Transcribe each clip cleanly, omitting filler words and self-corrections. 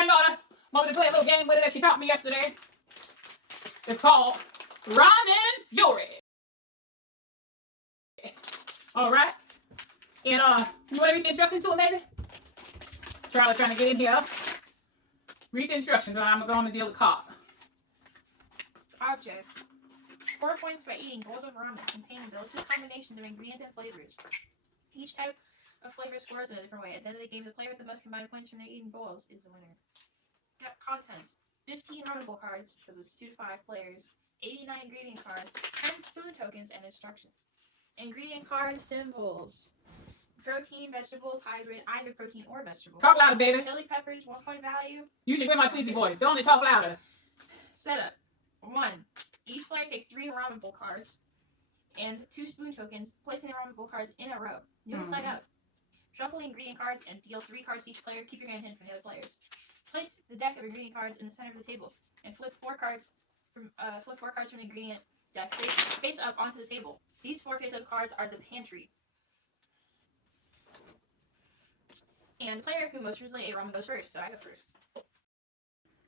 granddaughter wanted me to play a little game with it that she taught me yesterday. It's called Ramen Fury. All right. And you want to read the instructions to it, maybe? Charlotte trying to get in here. Read the instructions, and I'm going to deal with cop. Object. 4 points by eating bowls of ramen containing delicious combinations of ingredients and flavors. Each type of flavor scores in a different way. At the end of the game, the player with the most combined points from their eating bowls is the winner. Contents. 15 ramen bowl cards, because it's 2 to 5 players. 89 ingredient cards. 10 spoon tokens and instructions. Ingredient card symbols. Protein, vegetables, hybrid, either protein or vegetable. Talk louder, baby. Chili peppers, 1 point value. Usually with my Tweezy voice. Go on and talk louder. Setup. 1. Each player takes 3 ramen bowl cards and 2 spoon tokens, placing the ramen bowl cards in a row. Noodle side up. Shuffle the ingredient cards and deal 3 cards to each player. Keep your hand hidden from the other players. Place the deck of ingredient cards in the center of the table and flip 4 cards from the ingredient deck face up onto the table. These 4 face-up cards are the pantry. And the player who most recently ate ramen goes first, so I go first.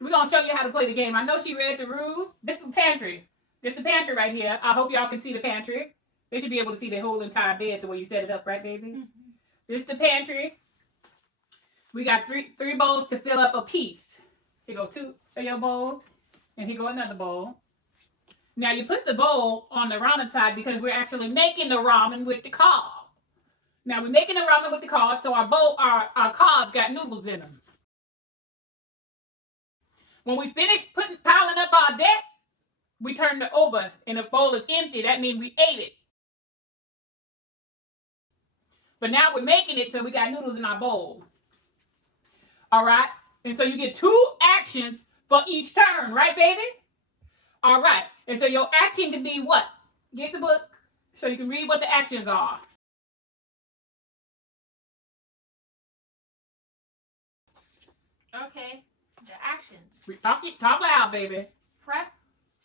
We're going to show you how to play the game. I know she read the rules. This is the pantry. This is the pantry right here. I hope y'all can see the pantry. They should be able to see the whole entire bed the way you set it up, right, baby? Mm-hmm. This is the pantry. We got three bowls to fill up a piece. Here go 2 of your bowls, and here go another bowl. Now, you put the bowl on the ramen side because we're actually making the ramen with the carb. Now, we're making the ramen with the carb, so our carbs got noodles in them. When we finish piling up our deck, we turn it over, and the bowl is empty. That means we ate it. But now we're making it, so we got noodles in our bowl. All right? And so you get 2 actions for each turn, right, baby? All right. And so your action can be what? Get the book so you can read what the actions are. Okay. The actions. Talk loud, baby. Prep,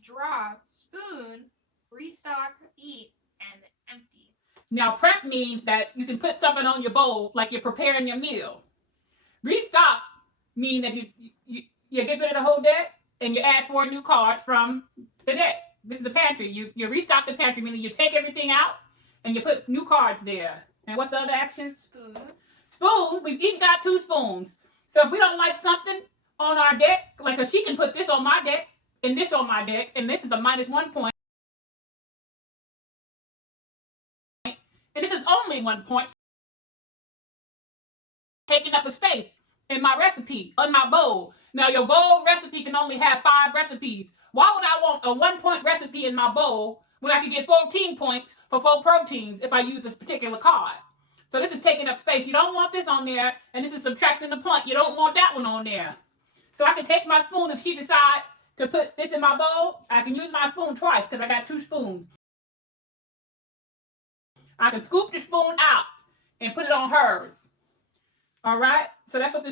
draw, spoon, restock, eat, and empty. Now, prep means that you can put something on your bowl like you're preparing your meal. Restock means that you get rid of the whole deck and you add 4 new cards from the deck. This is the pantry. You restock the pantry, meaning you take everything out and you put new cards there. And what's the other actions? Spoon. Spoon. We've each got 2 spoons. So if we don't like something on our deck, like she can put this on my deck and this on my deck, and this is a -1 point. And this is only 1 point, taking up a space in my recipe, on my bowl. Now, your bowl recipe can only have 5 recipes. Why would I want a 1-point recipe in my bowl when I could get 14 points for 4 proteins if I use this particular card? So this is taking up space. You don't want this on there, and this is subtracting the point. You don't want that one on there. So I can take my spoon. If she decides to put this in my bowl, I can use my spoon twice because I got 2 spoons. I can scoop the spoon out and put it on hers. All right? So that's what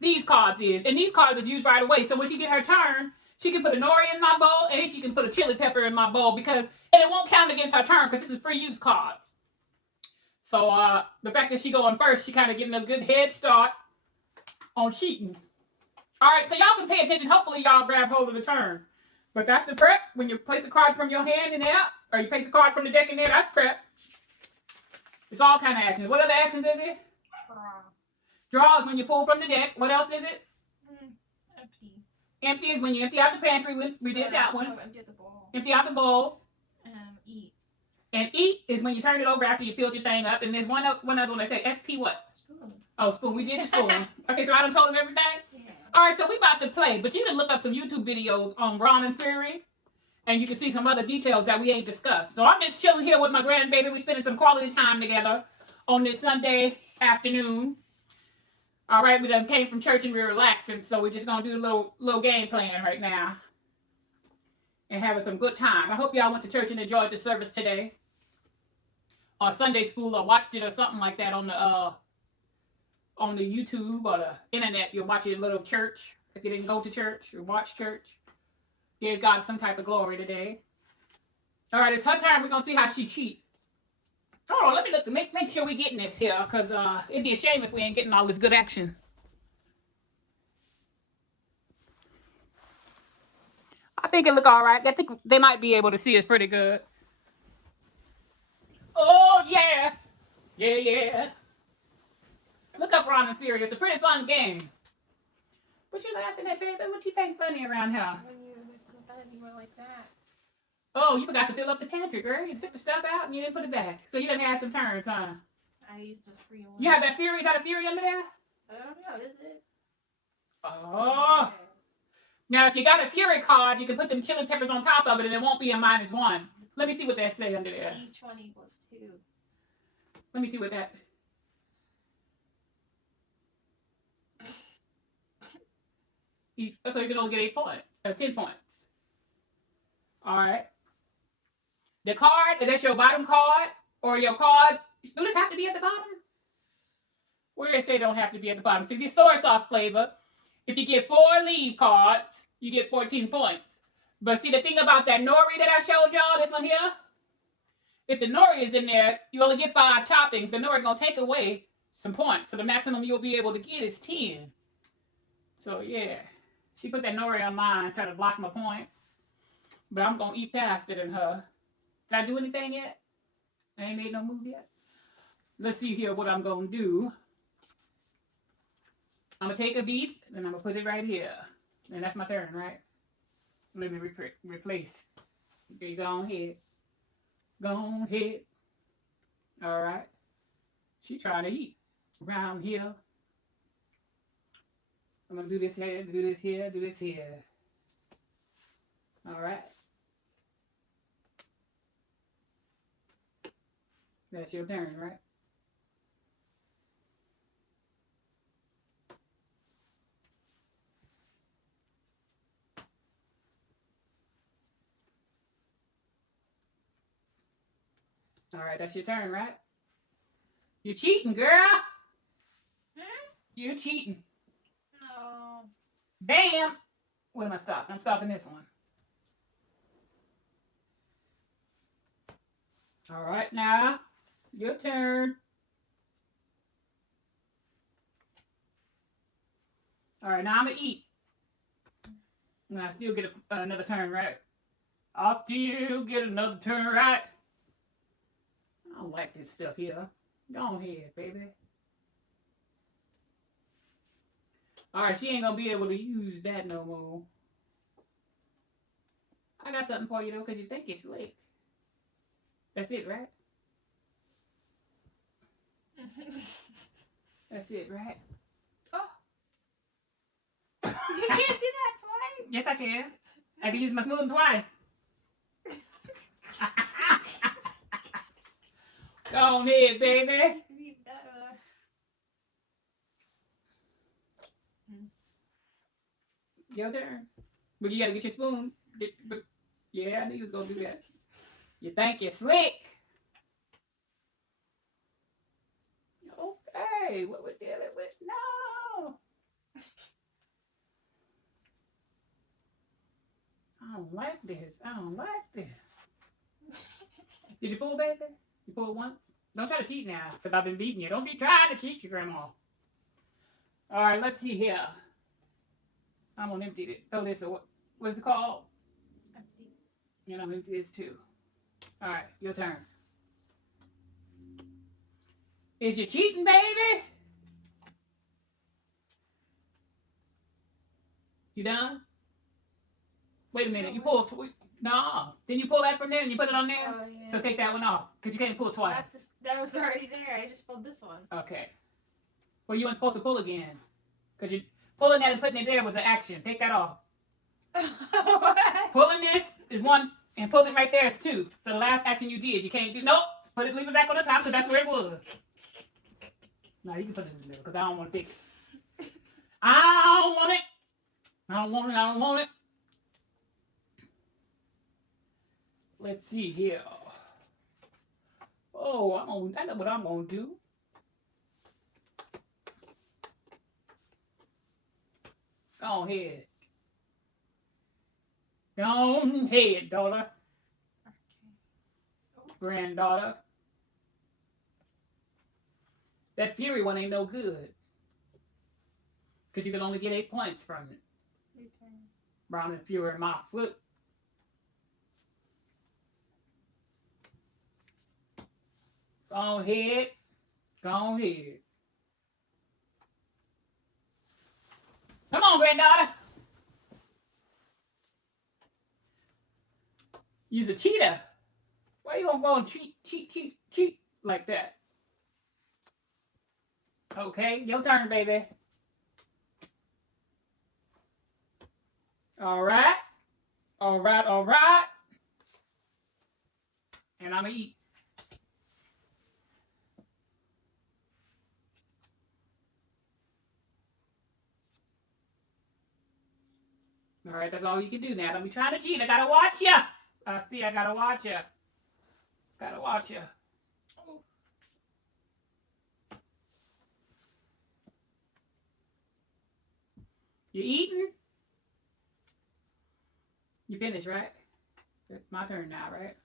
these cards is. And these cards is used right away. So when she get her turn, she can put a nori in my bowl, and then she can put a chili pepper in my bowl and it won't count against her turn because this is free use cards. So the fact that she going first, she kind of getting a good head start on cheating. All right, so y'all can pay attention. Hopefully y'all grab hold of the turn. But that's the prep. When you place a card from your hand in there, or you place a card from the deck in there, that's prep. It's all kind of actions. What other actions is it? Draw. Draw is when you pull from the deck. What else is it? Empty. Empty is when you empty out the pantry. We did that one. Empty out the bowl. Empty out the bowl. Eat. And eat is when you turn it over after you filled your thing up. And there's one other one that say SP what? Spoon. Oh, spoon. We did the spoon. Okay, so I done told them everything? Yeah. All right, so we about to play. But you can look up some YouTube videos on Ramen Fury. And you can see some other details that we ain't discussed. So I'm just chilling here with my grandbaby. We're spending some quality time together on this Sunday afternoon. All right, we done came from church and we're relaxing. So we're just going to do a little game plan right now. And having some good time. I hope y'all went to church and enjoyed the service today. Or Sunday school, or watched it or something like that on the YouTube or the internet. You'll watch your little church. If you didn't go to church or watch church. Give God some type of glory today. All right, it's her turn. We're going to see how she cheat. Hold on, let me look. Make sure we're getting this here. Because it'd be a shame if we ain't getting all this good action. I think it look all right. I think they might be able to see us pretty good. Oh, yeah. Yeah, yeah. Look up Ramen Fury. It's a pretty fun game. What you laughing at, baby? What you think funny around here? When you were like that. Oh, you forgot to fill up the pantry, girl. You took the stuff out and you didn't put it back. So you done had some turns, huh? I used the free one. You have that Fury? Is that a Fury under there? I don't know, is it? Oh. Now, if you got a Fury card, you can put them chili peppers on top of it and it won't be a -1. Let me see what that say under there. Each one equals 2. Let me see what that... So you can only get 8 points. 10 points. Alright. The card, is that your bottom card? Or your card... Do this have to be at the bottom? Where it say don't have to be at the bottom. See, the soy sauce flavor, if you get 4 lead cards, you get 14 points. But see, the thing about that nori that I showed y'all, this one here, if the nori is in there, you only get 5 toppings. The nori is going to take away some points. So the maximum you'll be able to get is 10. So, yeah. She put that nori on mine, trying to block my points. But I'm going to eat faster than her. Did I do anything yet? I ain't made no move yet. Let's see here what I'm going to do. I'm going to take a beef, and I'm going to put it right here. And that's my turn, right? Let me replace. Okay, go ahead. Go ahead. All right. She trying to eat around here. I'm going to do this here, do this here, do this here. All right. That's your turn, right? All right, that's your turn, right? You cheating, girl. You cheating. No. Bam. Where am I stopping? I'm stopping this one. All right, now, your turn. All right, now I'm going to eat. And I still get another turn, right? I'll still get another turn, right? I don't like this stuff here. Go ahead, baby. All right, she ain't going to be able to use that no more. I got something for you, though, because you think it's slick. That's it, right? That's it, right? Oh. You can't do that twice. Yes, I can. I can use my spoon twice. Go ahead, baby. Your turn. But you gotta get your spoon. But yeah, I knew you was gonna do that. You think you're slick. Okay, what we're dealing with? No. I don't like this. I don't like this. Did you pull, baby? You pulled once? Don't try to cheat now, because I've been beating you. Don't be trying to cheat your grandma. All right, let's see here. I'm going to empty it. Throw this away. What's it called? Empty. And I'm empty this too. All right, your turn. Is you cheating, baby? You done? Wait a minute. You pulled... No. Then you pull that from there and you put it on there? Oh, yeah. So take that one off, because you can't pull twice. That was already there. I just pulled this one. Okay. Well, you weren't supposed to pull again. Because you pulling that and putting it there was an action. Take that off. What? Pulling this is one, and pulling right there is 2. So the last action you did, you can't do... Nope. Leave it back on the top, so that's where it was. No, you can put it in the middle, because I don't want to pick it. I don't want it. I don't want it. I don't want it. Let's see here. Oh, I know what I'm going to do. Go ahead. Go ahead, daughter. Okay. Granddaughter. That Fury one ain't no good. Because you can only get 8 points from it. Ramen Fury in my foot. Go ahead. Go ahead. Come on, granddaughter. You's a cheater. Why you gonna go and cheat like that? Okay, your turn, baby. All right. All right, all right. And I'm gonna eat. All right, that's all you can do now. Don't be trying to cheat. I gotta watch you. See, I gotta watch you. Gotta watch you. You eating? You finished, right? It's my turn now, right?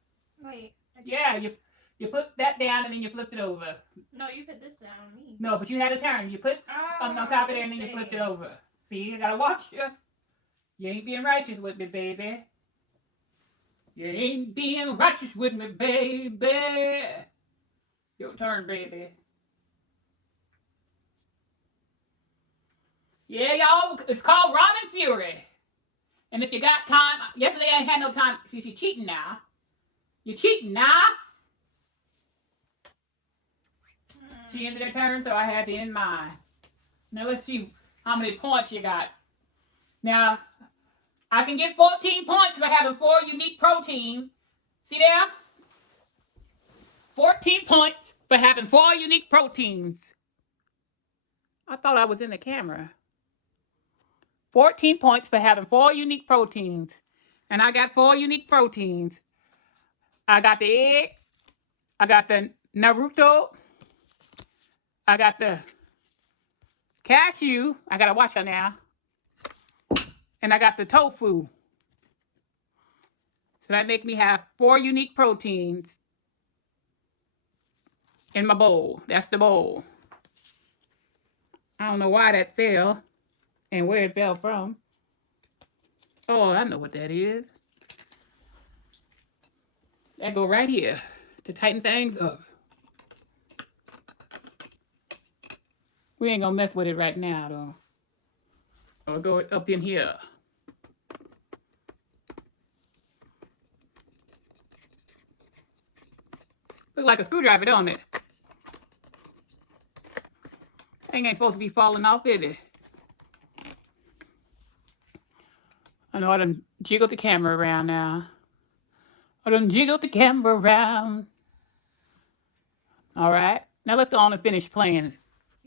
Wait. Yeah, you put that down and then you flipped it over. No, you put this down on me. No, but you had a turn. You put on top of there and then you flipped it over. See, I gotta watch you. You ain't being righteous with me, baby. You ain't being righteous with me, baby. Your turn, baby. Yeah, y'all, it's called Ramen Fury. And if you got time, yesterday I ain't had no time. See, you're cheating now. You're cheating now. She ended her turn, so I had to end mine. Now let's see how many points you got. Now, I can get 14 points for having 4 unique proteins. See there? 14 points for having 4 unique proteins. I thought I was in the camera. 14 points for having 4 unique proteins. And I got 4 unique proteins. I got the egg. I got the Naruto. I got the cashew. I gotta watch her now. And I got the tofu. So that make me have 4 unique proteins in my bowl. That's the bowl. I don't know why that fell and where it fell from. Oh, I know what that is. That go right here to tighten things up. We ain't gonna mess with it right now, though. I'll go up in here. Look like a screwdriver, don't it? Thing ain't supposed to be falling off, is it? I know I done jiggled the camera around now. I done jiggled the camera around. All right. Now let's go on and finish playing.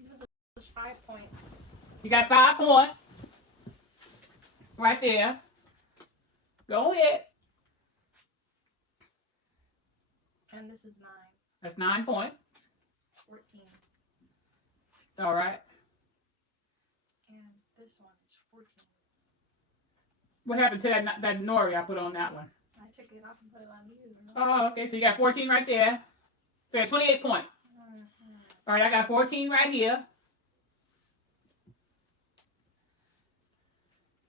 This is 5 points. You got 5 points. Right there. Go ahead. And this is 9. That's 9 points. 14. All right. And this one is 14. What happened to that nori I put on that one? I took it off and put it on you. Oh, okay. So you got 14 right there. So you got 28 points. All right, I got 14 right here.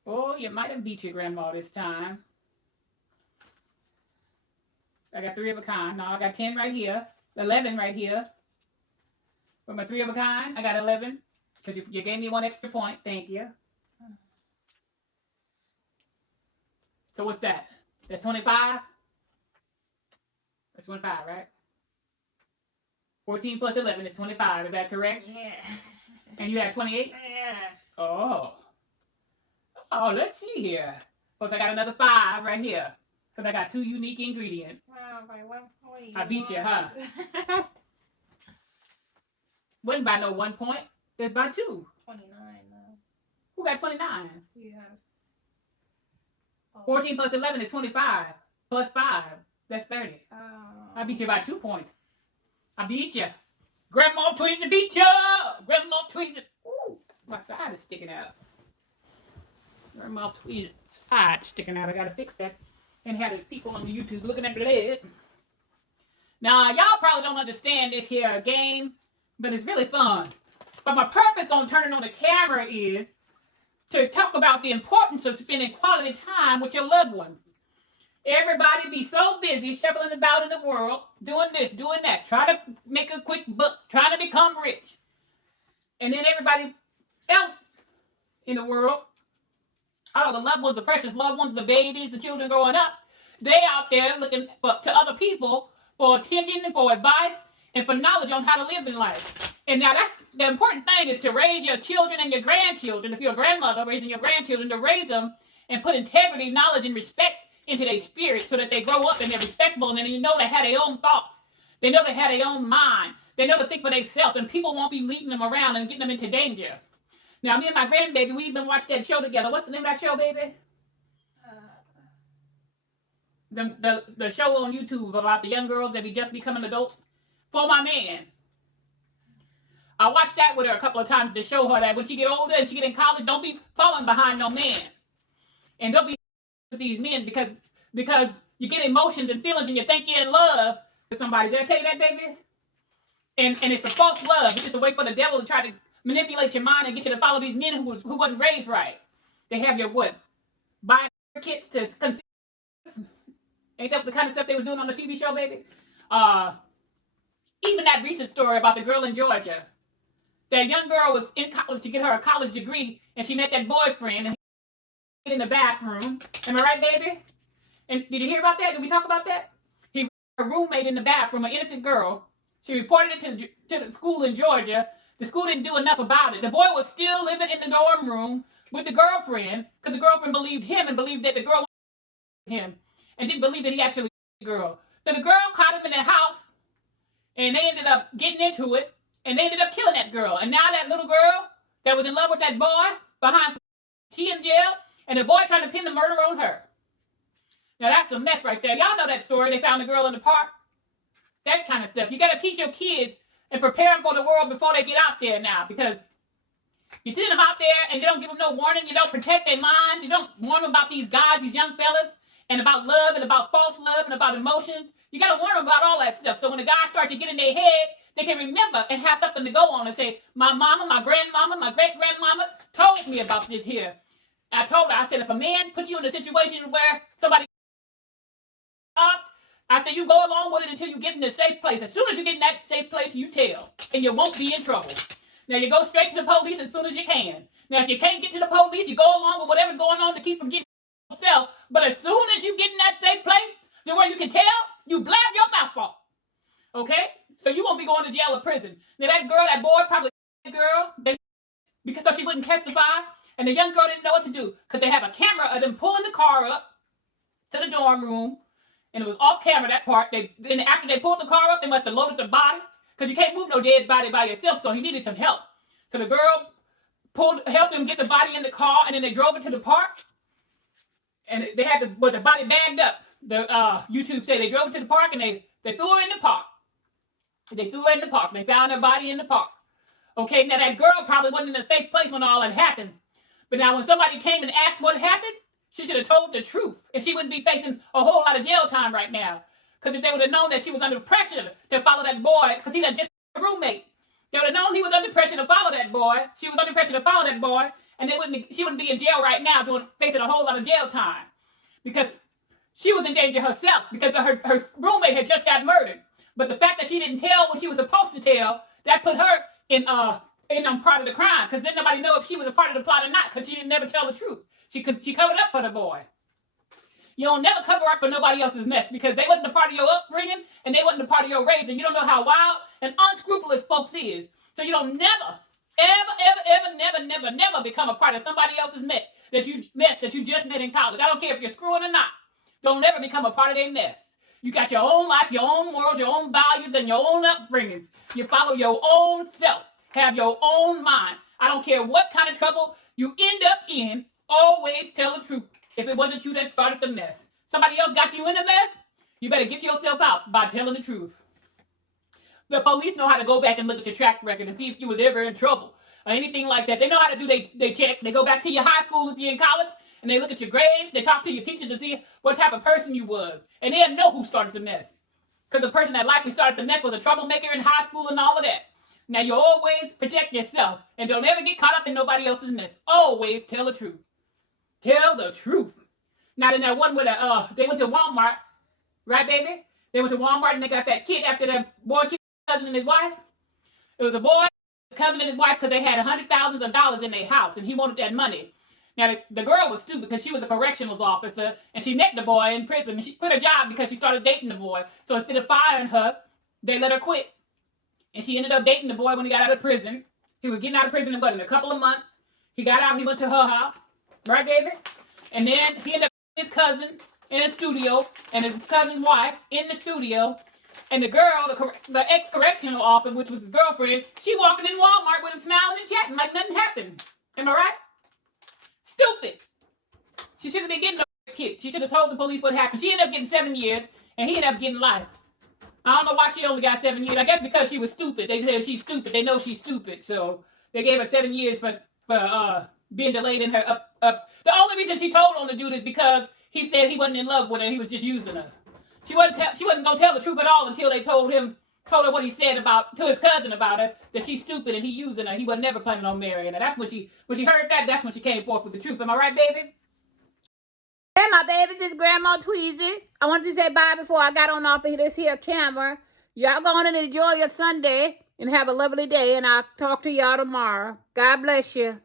Oh, you might have beat your grandma this time. I got 3 of a kind. No, I got 10 right here. 11 right here. For my 3 of a kind, I got 11. Because you gave me 1 extra point. Thank you. So what's that? That's 25? That's 25, right? 14 plus 11 is 25. Is that correct? Yeah. And you have 28? Yeah. Oh. Oh, let's see here. Plus I got another 5 right here. Because I got 2 unique ingredients. Wow, by 1 point. I beat you, huh? Wasn't by no 1 point. It's by 2. 29, though. Who got 29? You have. 14 plus 11 is 25. Plus 5. That's 30. Oh. I beat you by 2 points. I beat you. Grandma Tweezy beat you. Grandma Tweezy. Ooh, my side is sticking out. Grandma Tweezy's side sticking out. I gotta fix that. And had the people on the YouTube looking at the lid. Now, y'all probably don't understand this here game, but it's really fun. But my purpose on turning on the camera is to talk about the importance of spending quality time with your loved ones. Everybody be so busy shuffling about in the world, doing this, doing that, trying to make a quick buck, trying to become rich. And then everybody else in the world, all the loved ones, the precious loved ones, the babies, the children growing up, they out there looking to other people for attention and for advice and for knowledge on how to live in life. And now that's the important thing, is to raise your children and your grandchildren. If you're a grandmother raising your grandchildren, to raise them and put integrity, knowledge, and respect into their spirit so that they grow up and they're respectable, and then you know they have their own thoughts. They know they have their own mind. They know to think for themselves, and people won't be leading them around and getting them into danger. Now, me and my grandbaby, we've been watching that show together. What's the name of that show, baby? The show on YouTube about the young girls that be just becoming adults. For my man. I watched that with her a couple of times to show her that when she get older and she get in college, don't be falling behind no man. And don't be with these men because you get emotions and feelings and you think you're in love with somebody. Did I tell you that, baby? And it's a false love. It's just a way for the devil to try to manipulate your mind and get you to follow these men who wasn't raised right. They have your what? Buy kits to conceive. Ain't that the kind of stuff they was doing on the TV show, baby? Even that recent story about the girl in Georgia. That young girl was in college to get her a college degree, and she met that boyfriend, and he in the bathroom. Am I right, baby? And did you hear about that? Did we talk about that? He her roommate in the bathroom, an innocent girl. She reported it to the school in Georgia. The school didn't do enough about it. The boy was still living in the dorm room with the girlfriend because the girlfriend believed him and believed that the girl was him and didn't believe that he actually was the girl. So the girl caught him in the house, and they ended up getting into it, and they ended up killing that girl. And now that little girl that was in love with that boy behind, she in jail, and the boy trying to pin the murder on her. Now that's a mess right there. Y'all know that story. They found the girl in the park. That kind of stuff. You got to teach your kids and prepare them for the world before they get out there now, because you send them out there and you don't give them no warning. You don't protect their minds. You don't warn them about these guys, these young fellas, and about love and about false love and about emotions. You got to warn them about all that stuff. So when the guys start to get in their head, they can remember and have something to go on and say, my mama, my grandmama, my great-grandmama told me about this here. I told her, I said, if a man puts you in a situation where somebody I said, you go along with it until you get in a safe place. As soon as you get in that safe place, you tell, and you won't be in trouble. Now, you go straight to the police as soon as you can. Now, if you can't get to the police, you go along with whatever's going on to keep from getting yourself. But as soon as you get in that safe place to where you can tell, you blab your mouth off. Okay? So you won't be going to jail or prison. Now, that girl, that boy, probably girl, because so she wouldn't testify, and the young girl didn't know what to do because they have a camera of them pulling the car up to the dorm room. And it was off camera, that part. Then after they pulled the car up, they must have loaded the body. Because you can't move no dead body by yourself, so he needed some help. So the girl helped him get the body in the car, and then they drove it to the park. And they had the body bagged up. The YouTube say they drove it to the park, and they threw her in the park. They threw her in the park. They found her body in the park. Okay, now that girl probably wasn't in a safe place when all that happened. But now when somebody came and asked what happened, she should have told the truth, and she wouldn't be facing a whole lot of jail time right now. Because if they would have known that she was under pressure to follow that boy, because he was just a roommate, they would have known he was under pressure to follow that boy. She was under pressure to follow that boy, and she wouldn't be in jail right now facing a whole lot of jail time. Because she was in danger herself, because her roommate had just got murdered. But the fact that she didn't tell what she was supposed to tell, that put her in part of the crime, because then nobody know if she was a part of the plot or not, because she didn't never tell the truth. She covered up for the boy. You don't never cover up for nobody else's mess, because they wasn't a part of your upbringing and they wasn't a part of your raising. You don't know how wild and unscrupulous folks is. So you don't never, never become a part of somebody else's mess that you just met in college. I don't care if you're screwing or not. Don't ever become a part of their mess. You got your own life, your own morals, your own values, and your own upbringings. You follow your own self. Have your own mind. I don't care what kind of trouble you end up in. Always tell the truth. If it wasn't you that started the mess, somebody else got you in the mess, you better get yourself out by telling the truth. The police know how to go back and look at your track record and see if you was ever in trouble or anything like that. They know how to do they check. They go back to your high school if you're in college, and they look at your grades. They talk to your teachers to see what type of person you was. And they'll know who started the mess. Because the person that likely started the mess was a troublemaker in high school and all of that. Now, you always protect yourself and don't ever get caught up in nobody else's mess. Always tell the truth. Tell the truth. Not in that one where they went to Walmart, right, baby? They went to Walmart and they got that kid after that boy killed his cousin and his wife. It was a boy, his cousin and his wife, because they had $100,000 in their house and he wanted that money. Now, the girl was stupid because she was a corrections officer and she met the boy in prison and she quit her job because she started dating the boy. So instead of firing her, they let her quit. And she ended up dating the boy when he got out of prison. He was getting out of prison in a couple of months. He got out, he went to her house. Right, baby? And then he ended up with his cousin in the studio and his cousin's wife in the studio. And the girl, the ex-correctional officer, which was his girlfriend, she walking in Walmart with him smiling and chatting like nothing happened. Am I right? Stupid. She should have been getting a kick. She should have told the police what happened. She ended up getting 7 years, and he ended up getting life. I don't know why she only got 7 years. I guess because she was stupid. They said she's stupid. They know she's stupid, so they gave her 7 years for being delayed in her up. The only reason she told on the dude is because he said he wasn't in love with her. He was just using her. She wasn't gonna tell the truth at all until they told her what he said to his cousin about her, that she's stupid and he using her. He was never planning on marrying her. That's when she heard that. That's when she came forth with the truth. Am I right, baby? Hey, my babies, it's Grandma Tweezy. I wanted to say bye before I got on off of this here camera. Y'all go on and enjoy your Sunday and have a lovely day, and I'll talk to y'all tomorrow. God bless you.